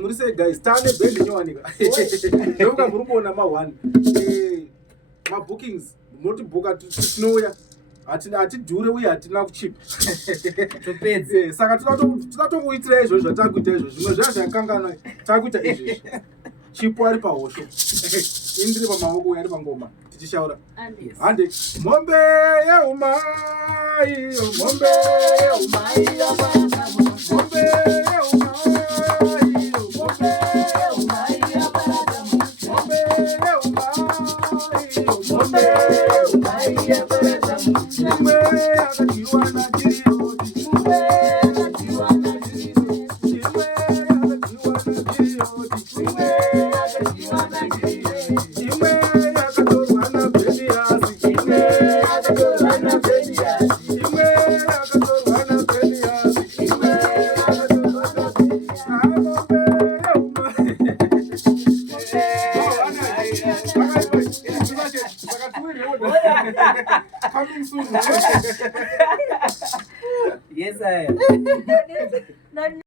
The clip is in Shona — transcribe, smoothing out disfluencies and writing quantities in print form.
muri sei guys tane band nyowanika ndoka muri kuona ma 1 ma bookings moti booka tinouya hatidhure uye hatina kuchipa topedze saka tinotongoitira izvo zvatakuita izvo zvimwe zvaa zvakangana takuita izvezvi Chipo ari pahosho indiri pamaoko uye ari pangoma tichishaura hande mombe yeumai mombe yeumai mombe yeumai mombe yeumai mombe yeumai mombe yeumai imwe yakadyiwa nachiriyoti imwe yakadyiwa nachiriyoti imwe yakadyiwa nachiriyoti imwe yakadyiwa nachiriyoti imwe yakatorwa nabhediyasi imwe yakatorwa nabhediyasi imwe yakatorwa nabhediyasi imwe yakatorwa nabhediyasi coming soon. Yes, I am.